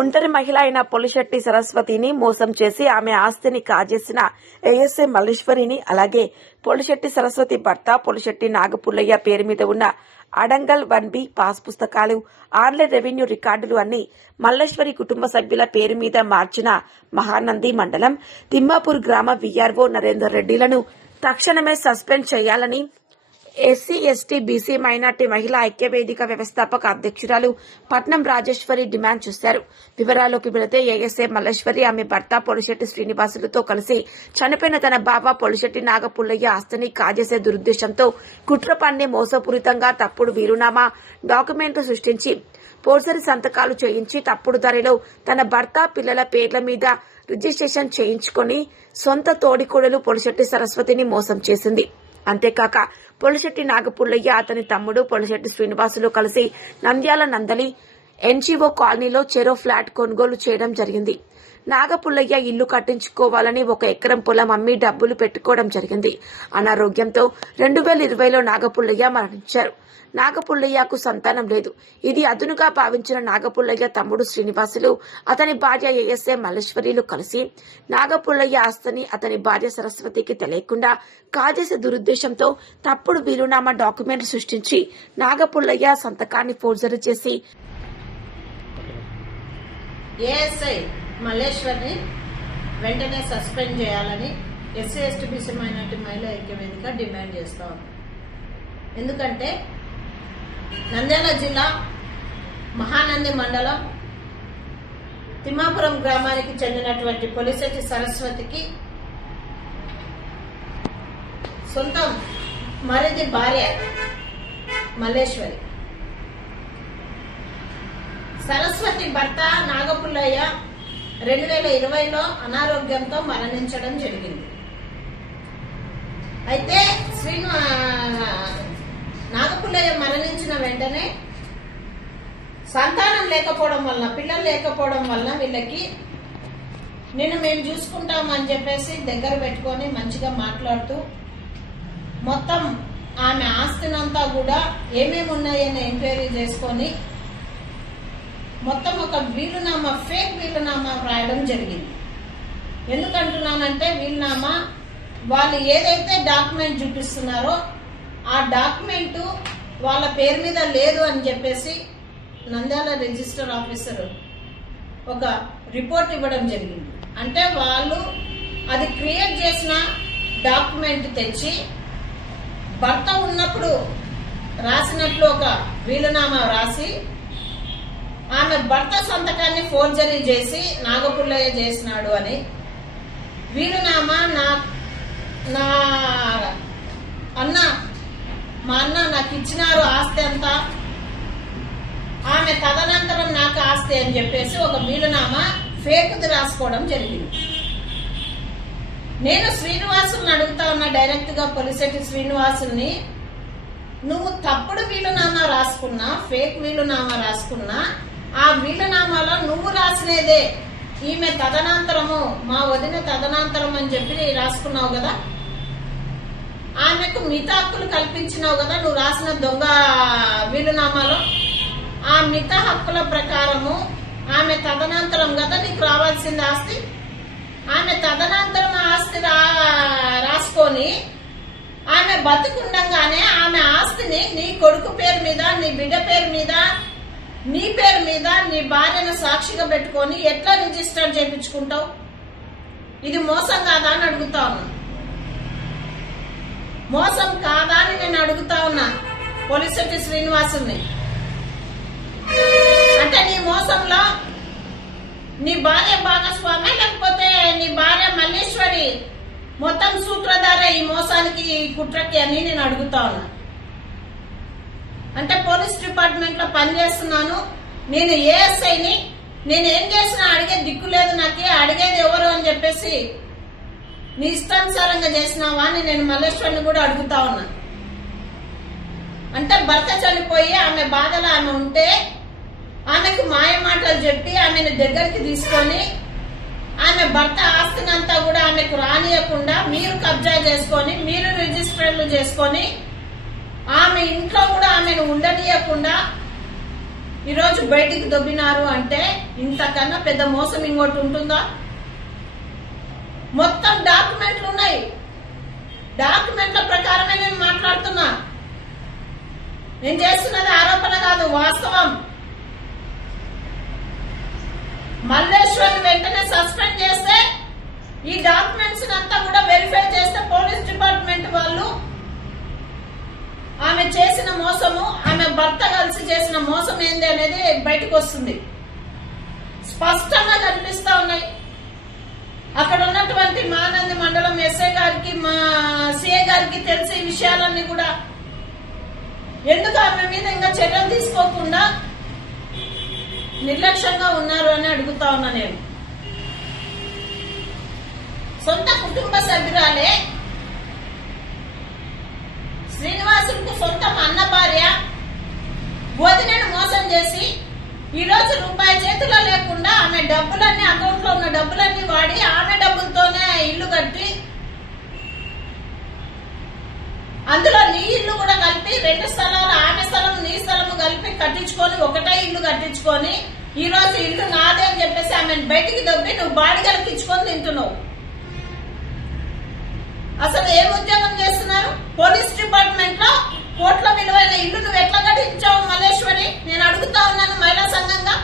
ఒంటరి మహిళ అయిన పొలిశెట్టి సరస్వతిని మోసం చేసి ఆమె ఆస్తిని కాజేసిన ఏఎస్ఐ మల్లేశ్వరిని అలాగే పొలిశెట్టి సరస్వతి భర్త పొలిశెట్టి నాగపుల్లయ్య పేరు మీద ఉన్న అడంగల్ వన్ బి పాస్ పుస్తకాలు ఆన్లైన్ రెవెన్యూ రికార్డులు అన్ని మల్లేశ్వరి కుటుంబ సభ్యుల పేరు మీద మార్చిన మహానంది మండలం తిమ్మాపూర్ గ్రామ విఆర్ఓ నరేందర్ రెడ్డిలను తక్షణమే సస్పెండ్ చేయాలని ఎస్సీ ఎస్టీ బీసీ మైనార్టీ మహిళా ఐక్యవేదిక వ్యవస్థాపక అధ్యక్షురాలు పట్నం రాజేశ్వరి డిమాండ్ చేశారు. వివరాల్లోకి వెళితే ఏఎస్ఏ మల్లేశ్వరి ఆమె భర్త పొలిశెట్టి శ్రీనివాసులతో కలిసి చనిపోయిన తన బావ పొలిశెట్టి నాగపుల్లయ్య ఆస్తిని కాజేసే దురుద్దేశంతో కుట్ర పన్ని మోసపూరితంగా తప్పుడు వీరునామా డాక్యుమెంట్లు సృష్టించి పోర్సరి సంతకాలు చేయించి తప్పుడు ధరలో తన భర్త పిల్లల పేర్ల మీద రిజిస్ట్రేషన్ చేయించుకొని సొంత తోడికోడలు పొలిశెట్టి సరస్వతిని మోసం చేసింది. అంతేకాక పొలిశెట్టి నాగపుల్లయ్య అతని తమ్ముడు పొలిశెట్టి శ్రీనివాసులు కలిసి నంద్యాల నందలి ఎన్జీఓ కాలనీలో చెరో ఫ్లాట్ కొనుగోలు చేయడం జరిగింది. నాగపుల్లయ్య ఇల్లు కట్టించుకోవాలని ఒక ఎకరం పొలం అమ్మి డబ్బులు పెట్టుకోవడం జరిగింది. అనారోగ్యంతో రెండు వేల ఇరవైలో నాగపుల్లయ్య మరణించారు. నాగపుల్లయ్యకు సంతానం లేదు. ఇది అదునుగా భావించిన నాగపుల్లయ్య తమ్ముడు శ్రీనివాసులు అతని భార్య ఏఎస్ఏ మల్లేశ్వరిలు కలిసి నాగపుల్లయ్య ఆస్తిని అతని భార్య సరస్వతికి తెలియకుండా కాజేసే దురుద్దేశంతో తప్పుడు వీలునామా డాక్యుమెంట్ సృష్టించి నాగపుల్లయ్య సంతకాన్ని ఫోర్జరీ చేసి ఏఎస్ఐ మల్లేశ్వర్ని వెంటనే సస్పెండ్ చేయాలని ఎస్సీ ఎస్టీ బీసీ మైనార్టీ మహిళా ఐక్యవేదిక డిమాండ్ చేస్తా ఉంది. ఎందుకంటే నంద్యాల జిల్లా మహానంది మండలం తిమ్మాపురం గ్రామానికి చెందినటువంటి పొలిసెట్టి సరస్వతికి సొంతం మరిది భార్య మల్లేశ్వరి. సరస్వతి భర్త నాగపుల్లయ్య రెండు వేల ఇరవైలో అనారోగ్యంతో మరణించడం జరిగింది. అయితే శ్రీనివా నాగపుల్లయ్య మరణించిన వెంటనే సంతానం లేకపోవడం వలన పిల్లలు లేకపోవడం వలన వీళ్ళకి నిన్ను మేము చూసుకుంటామని చెప్పేసి దగ్గర పెట్టుకొని మంచిగా మాట్లాడుతూ మొత్తం ఆమె ఆస్తినంతా కూడా ఏమేమి ఉన్నాయని ఎంక్వైరీ చేసుకొని మొత్తం ఒక వీలునామా ఫేక్ వీలునామా రాయడం జరిగింది. ఎందుకంటున్నానంటే వీలునామా వాళ్ళు ఏదైతే డాక్యుమెంట్ చూపిస్తున్నారో ఆ డాక్యుమెంటు వాళ్ళ పేరు మీద లేదు అని చెప్పేసి నంద్యాల రిజిస్టర్ ఆఫీసర్ ఒక రిపోర్ట్ ఇవ్వడం జరిగింది. అంటే వాళ్ళు అది క్రియేట్ చేసిన డాక్యుమెంట్ తెచ్చి భర్త ఉన్నప్పుడు రాసినట్లు ఒక వీలునామా రాసి ఆమె భర్త సంతకాన్ని ఫోర్జరీ చేసి నాగపుల్లయ్య చేసినాడు అని. వీలునామా నా నా అన్న మా అన్న నాకు ఇచ్చినారు ఆస్తి అంతా. ఆమె తదనంతరం నాకు ఆస్తి అని చెప్పేసి ఒక వీలునామా ఫేక్ది రాసుకోవడం జరిగింది. నేను శ్రీనివాసుని అడుగుతా ఉన్నా డైరెక్ట్గా పొలిసెట్టి శ్రీనివాసుని. నువ్వు తప్పుడు వీలునామా రాసుకున్నా ఫేక్ వీలునామా రాసుకున్నా ఆ వీలునామాలో నువ్వు రాసినదే. ఈమె తదనంతరము మా వదిన తదనంతరం అని చెప్పి రాసుకున్నావు కదా? ఆమెకు మిగతా హక్కులు కల్పించినావు కదా నువ్వు రాసిన దొంగ వీలునామాలో? ఆ మిత హక్కుల ప్రకారము ఆమె తదనంతరం కదా నీకు రావాల్సింది ఆస్తి? ఆమె తదనంతరం ఆస్తి రా- రాసుకొని ఆమె బతికుండగానే ఆమె ఆస్తిని నీ కొడుకు పేరు మీద నీ బిడ్డ పేరు మీద నీ పేరు మీద నీ భార్యను సాక్షిగా పెట్టుకొని ఎట్లా రిజిస్టర్ చేయించుకుంటావు? ఇది మోసం కాదా అని అడుగుతా ఉన్నా. మోసం కాదా అని నేను అడుగుతా ఉన్నా పోలీసెట్టి శ్రీనివాసుని. అంటే నీ మోసంలో నీ భార్య భాగస్వామి లేకపోతే నీ భార్య మల్లేశ్వరి మొత్తం సూత్రధార ఈ మోసానికి ఈ కుట్రకి అని నేను అడుగుతా ఉన్నా. అంటే పోలీస్ డిపార్ట్మెంట్లో పనిచేస్తున్నాను నేను ఏఎస్ఐని నేను ఏం చేసినా అడిగే దిక్కు లేదు నాకు అడిగేది ఎవరు అని చెప్పేసి నీ ఇష్టానుసారంగా చేసినావా అని నేను మల్లేశ్వరిని కూడా అడుగుతా ఉన్నా. అంటే భర్త చనిపోయి ఆమె బాధలో ఆమె ఉంటే ఆమెకు మాయ మాటలు చెప్పి ఆమెను దగ్గరికి తీసుకొని ఆమె భర్త ఆస్తినంతా కూడా ఆమెకు రానియకుండా మీరు కబ్జా చేసుకొని మీరు రిజిస్టర్లు చేసుకొని ఆమె ఇంట్లో కూడా ఆమెను ఉండనీయకుండా ఈరోజు బయటికి దొబ్బినారు అంటే ఇంతకన్నా పెద్ద మోసం ఇంకోటి ఉంటుందా? మొత్తం డాక్యుమెంట్లు ఉన్నాయి. డాక్యుమెంట్ల ప్రకారమే నేను మాట్లాడుతున్నా. నేను చేస్తున్నది ఆరోపణ కాదు వాస్తవం. మల్లేశ్వరి వెంటనే సస్పెండ్ చేస్తే ఈ డాక్యుమెంట్స్ అంతా కూడా వెరిఫై చేస్తే పోలీస్ డిపార్ట్మెంట్ వాళ్ళు ఆమె చేసిన మోసము ఆమె భర్త కలిసి చేసిన మోసం ఏంది అనేది బయటకు వస్తుంది. స్పష్టంగా కనిపిస్తా ఉన్నాయి. అక్కడ ఉన్నటువంటి మానంది మండలం ఎస్ఐ గారికి మా సిఐ గారికి తెలిసే విషయాలన్నీ కూడా. ఎందుకు ఆమె మీద ఇంకా చర్యలు తీసుకోకుండా నిర్లక్ష్యంగా ఉన్నారు అని అడుగుతా ఉన్నా నేను. సొంత కుటుంబ సభ్యురాలే శ్రీనివాసులకు సొంతం అన్న భార్య వదినను మోసం చేసి ఈ రోజు రూపాయి చేతిలో లేకుండా ఆమె డబ్బులన్నీ అకౌంట్లో ఉన్న డబ్బులన్నీ వాడి ఆమె డబ్బులతోనే ఇల్లు కట్టి అందులో నీ ఇల్లు కూడా కలిపి రెండు స్థలాలు ఆమె స్థలం నీ స్థలం కలిపి కట్టించుకొని ఒకటే ఇల్లు కట్టించుకొని ఈ రోజు ఇల్లు నాదే అని చెప్పేసి ఆమెను బయటికి దొబ్బి నువ్వు బాడిగలకి ఇచ్చుకొని తింటున్నావు. అసలు ఏం ఉద్యోగం చేస్తున్నారు? పోలీస్ డిపార్ట్మెంట్లో కోట్ల విలువైన ఇల్లు నువ్వు ఎట్లా కట్టించావు మల్లేశ్వరి? నేను అడుగుతా ఉన్నాను మహిళా సంఘంగా.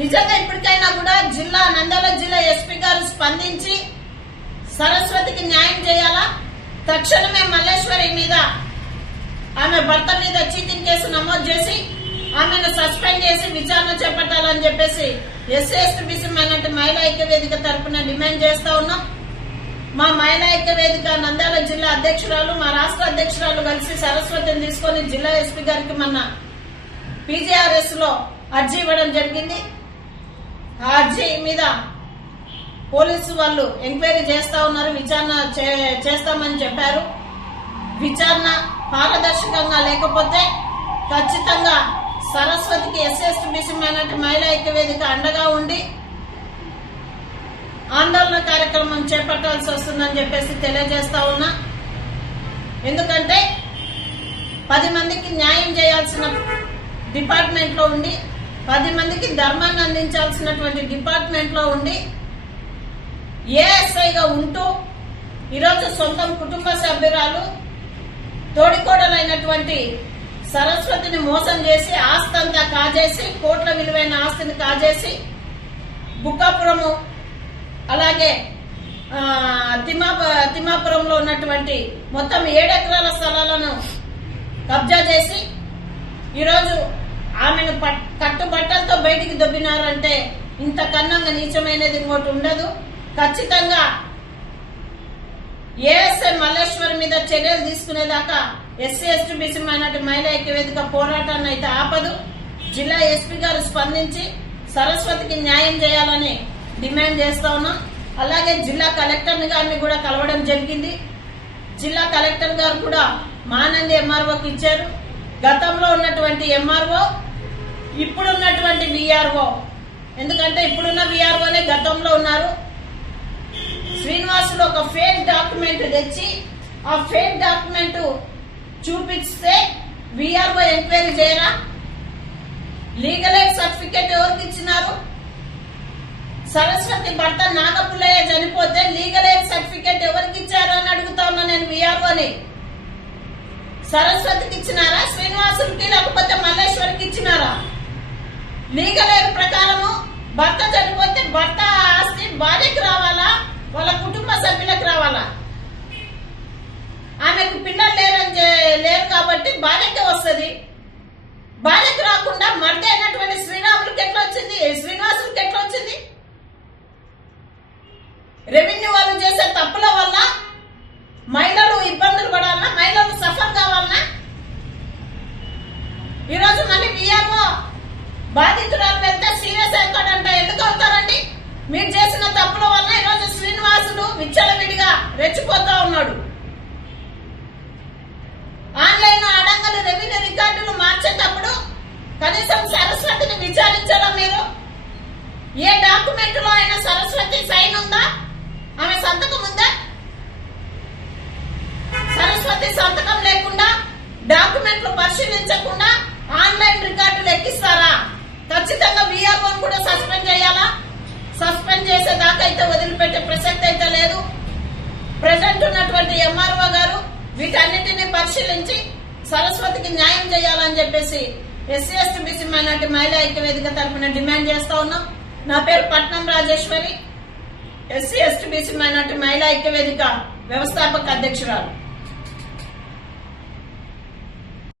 నిజంగా ఇప్పటికైనా కూడా జిల్లా నంద్యాల జిల్లా ఎస్పీ గారు స్పందించి సరస్వతికి న్యాయం చేయాలా? తక్షణమే మల్లేశ్వరి మీద ఆమె భర్త మీద చీటింగ్ కేసు నమోదు చేసి ఆమెను సస్పెండ్ చేసి విచారణ చేపట్టాలని చెప్పేసి ఎస్సీ ఎస్టీ మైనార్టీ మహిళా ఐక్య వేదిక తరఫున డిమాండ్ చేస్తా ఉన్నాం. మా మహిళా ఐక్య వేదిక నంద్యాల జిల్లా అధ్యక్షురాలు మా రాష్ట్ర అధ్యక్షురాలు కలిసి సరస్వతిని తీసుకొని జిల్లా ఎస్పీ గారికి మన పీజీఆర్ఎస్లో అర్జీ ఇవ్వడం జరిగింది. ఆ అర్జీ మీద పోలీసు వాళ్ళు ఎంక్వైరీ చేస్తా ఉన్నారు విచారణ చే- చేస్తామని చెప్పారు. విచారణ పారదర్శకంగా లేకపోతే ఖచ్చితంగా సరస్వతికి ఎస్ఎస్ బీసీ మైనార్టీ మహిళా ఐక్య వేదిక అండగా ఉండి ఆందోళన కార్యక్రమం చేపట్టాల్సి వస్తుందని చెప్పేసి తెలియజేస్తా ఉన్నా. ఎందుకంటే పది మందికి న్యాయం చేయాల్సిన డిపార్ట్మెంట్లో ఉండి పది మందికి ధర్మాన్ని అందించాల్సినటువంటి డిపార్ట్మెంట్లో ఉండి ఏఎస్ఐగా ఉంటూ ఈరోజు సొంతం కుటుంబ సభ్యురాలు తోడికోడలైనటువంటి సరస్వతిని మోసం చేసి ఆస్తి అంతా కాజేసి కోట్ల విలువైన ఆస్తిని కాజేసి బుక్కాపురము అలాగే తిమా తిమాపురంలో ఉన్నటువంటి మొత్తం ఏడెకరాల స్థలాలను కబ్జా చేసి ఈరోజు ఆమెను పట్- కట్టుబట్టలతో బయటికి దొబ్బినారంటే ఇంత కన్నంగా నీచమైనది ఇంకోటి ఉండదు. ఖచ్చితంగా ఏఎస్ఐ మల్లేశ్వర్ మీద చర్యలు తీసుకునేదాకా ఎస్సీ ఎస్టీ బీసీ మైనార్టీ మహిళా ఐక్యవేదిక పోరాటాన్ని అయితే ఆపదు. జిల్లా ఎస్పీ గారు స్పందించి సరస్వతికి న్యాయం చేయాలని డిమాండ్ చేస్తా ఉన్నాం. అలాగే జిల్లా కలెక్టర్ గారిని కూడా కలవడం జరిగింది. జిల్లా కలెక్టర్ గారు కూడా మానంది ఎంఆర్ఓకి ఇచ్చారు. గతంలో ఉన్నటువంటి ఎంఆర్ఓ ఇప్పుడున్నటువంటి విఆర్ఓ ఎందుకంటే ఇప్పుడున్న విఆర్ఓనే గతంలో ఉన్నారు. శ్రీనివాసులు ఒక ఫేక్ డాక్యుమెంట్ తెచ్చి ఆ ఫేక్ డాక్యుమెంట్ చూపిస్తే విఆర్ఓ ఎంక్వైరీ చేయరా? లీగల్ ఎయిడ్ సర్టిఫికేట్ ఎవరికి ఇచ్చినారు? సరస్వతి భర్త నాగపుల్లయ్య చనిపోతే లీగల్ ఎయిడ్ సర్టిఫికేట్ ఎవరికి ఇచ్చారు అని అడుగుతా ఉన్నా నేను విఆర్ఓని సరస్వతికి ఇచ్చినారా? శ్రీనివాసులకి లేకపోతే మల్లేశ్వరికి ఇచ్చినారా? లీగల్ ఎయిడ్ ప్రకారము భర్త చనిపోతే భర్త ఆస్తి భార్యకి రావాలా? వాళ్ళ కుటుంబ సభ్యులకు రావాలా? ఆమెకు పిల్లలు కాబట్టి భార్యకే వస్తుంది. భార్యకు రాకుండా మర్ద అయినటువంటి శ్రీరాములకి ఎట్లా వచ్చింది? శ్రీనివాసులకి ఎట్లా వచ్చింది? రెవెన్యూ వాళ్ళు చేసే తప్పుల వల్ల మహిళలు ఇబ్బందులు పడాలన్నా మహిళలు సఫర్ కావాలన్నా ఈరోజు మళ్ళీ విఆర్ఓ బాధితురాలు వెళ్తే సీరియస్ అవుతాడంట ఎందుకు అవుతారండి? మీరు చేసిన తప్పుల వల్ల ఈరోజు శ్రీనివాసుడు విచ్చలవిడిగా రెచ్చిపోతా ఉన్నాడు ఆన్లైన్ అడంగలు రెవెన్యూ రికార్డులు మార్చేటప్పుడు కనీసం సరస్వతిని విచారించాలా మీరు? ఏ డాక్యుమెంట్లో అయినా సరస్వతి సైన్ ఉందా? ఆమె సంతకం ఉందా? సరస్వతి సంతకం లేకుండా డాక్యుమెంట్లు పరిశీలించకుండా ఆన్లైన్ రికార్డులు ఎక్కిస్తారా? ఖచ్చితంగా విఆర్ఓ కూడా సస్పెండ్ చేయాలా? సస్పెండ్ చేసేదాకా అయితే వదిలిపెట్టే ప్రసక్తి అయితే లేదు. ప్రజెంట్ ఉన్నటువంటి ఎంఆర్ఓ గారు వీటన్నిటిని పరిశీలించి సరస్వతికి న్యాయం చేయాలని చెప్పేసి ఎస్సీ ఎస్టీ బీసీ మైనార్టీ మహిళా ఐక్య వేదిక తరఫున డిమాండ్ చేస్తా ఉన్నాం. నా పేరు Patnam Rajeswari. SC ST BC minority మహిళా ఐక్య వేదిక వ్యవస్థాపక అధ్యక్షురాలు.